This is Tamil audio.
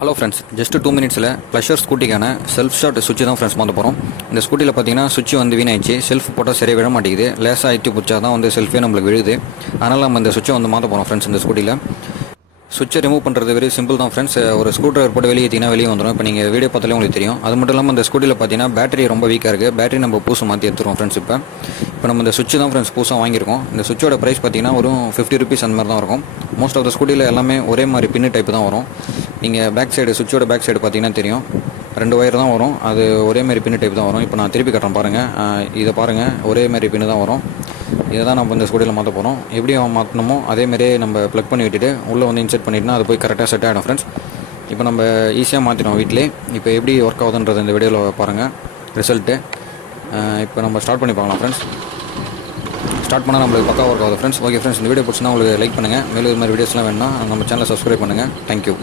ஹலோ ஃப்ரெண்ட்ஸ், ஜஸ்ட் 2 மினிட்ஸில் ப்ளஷர் ஸ்கூட்டிக்கான செல்ஃப் ஷாட் சுவிட்ச் தான் ஃப்ரெண்ட்ஸ் மாற்ற போகிறோம். இந்த ஸ்கூட்டியில் பார்த்தீங்கன்னா சுவிட்ச் வந்து வீணாயிடுச்சு. செல்ஃப் போட்டால் சரியாக விழ மாட்டேங்குது. லேசாக ஆயிட்டு பிடிச்சா தான் வந்து செல்ஃபே நம்மளுக்கு விழுது. அதனால் நம்ம இந்த சுவிட்சை வந்து மாற்ற போகிறோம் ஃப்ரெண்ட்ஸ். இந்த ஸ்கூட்டியில் சுவிட்சை ரிமூவ் பண்ணுறது வெரி சிம்பிள் தான் ஃப்ரெண்ட்ஸ். ஒரு ஸ்க்ரூ ட்ரைவர் போட்டு வெளியே ஏற்றினா வெளியே வந்துடும். இப்போ நீங்கள் வீடியோ பார்த்தாலே உங்களுக்கு தெரியும். அது மட்டும் இல்லாமல் இந்த ஸ்கூட்டியில் பார்த்தீங்கன்னா பேட்டரி ரொம்ப வீக்காக இருக்குது. பேட்டரி நம்ம பூசு மாற்றி எடுத்துருவோம் ஃப்ரெண்ட்ஸ். இப்போ நம்ம இந்த சுவிட்ச் தான் ஃப்ரெண்ட்ஸ் புதுசாக வாங்கியிருக்கோம். இந்த சுவிட்சோட ப்ரைஸ் பார்த்தீங்கன்னா ஒரு 50 ருபீஸ் அந்த மாதிரி தான் இருக்கும். மோஸ்ட் ஆஃப் த ஸ்கூட்டியில் எல்லாமே ஒரே மாதிரி பின்னு டைப் தான் வரும். நீங்கள் பேக் சைடு சுவிட்சோட பேக் சைடு பார்த்தீங்கன்னா தெரியும், 2 ஒயர் தான் வரும். அது ஒரே மாதிரி பின்னு டைப் தான் வரும். இப்போ நான் திருப்பி கட்டுறேன் பாருங்கள். இதை பாருங்கள், ஒரே மாதிரி பின்னு தான் வரும். இதை தான் நம்ம இந்த ஸ்கூட்டியில் மாற்ற போகிறோம். எப்படி மாற்றணுமோ அதேமாதிரியே நம்ம ப்ளக் பண்ணி விட்டுட்டு உள்ளே வந்து இன்செர்ட் பண்ணிட்டுனா அது போய் கரெக்டாக செட் ஆகிடும் ஃப்ரெண்ட்ஸ். இப்போ நம்ம ஈஸியாக மாற்றிடுவோம் வீட்டிலே. இப்போ எப்படி ஒர்க் ஆகுதுன்றது இந்த வீடியோவில் பாருங்கள் ரிசல்ட்டு. இப்போ நம்ம ஸ்டார்ட் பண்ணி பார்க்கலாம் ஃப்ரெண்ட்ஸ். ஸ்டார்ட் பண்ணால் நம்மளுக்கு பக்கா ஒர்க் ஆகுது ஃப்ரெண்ட்ஸ். ஓகே ஃப்ரெண்ட்ஸ், இந்த வீடியோ பிடிச்சினா உங்களுக்கு லைக் பண்ணுங்கள். மேலும் இது மாதிரி வீடியோஸ்லாம் வேணும்னா நம்ம சேனலை சப்ஸ்கிரைப் பண்ணுங்கள். தேங்க்யூ.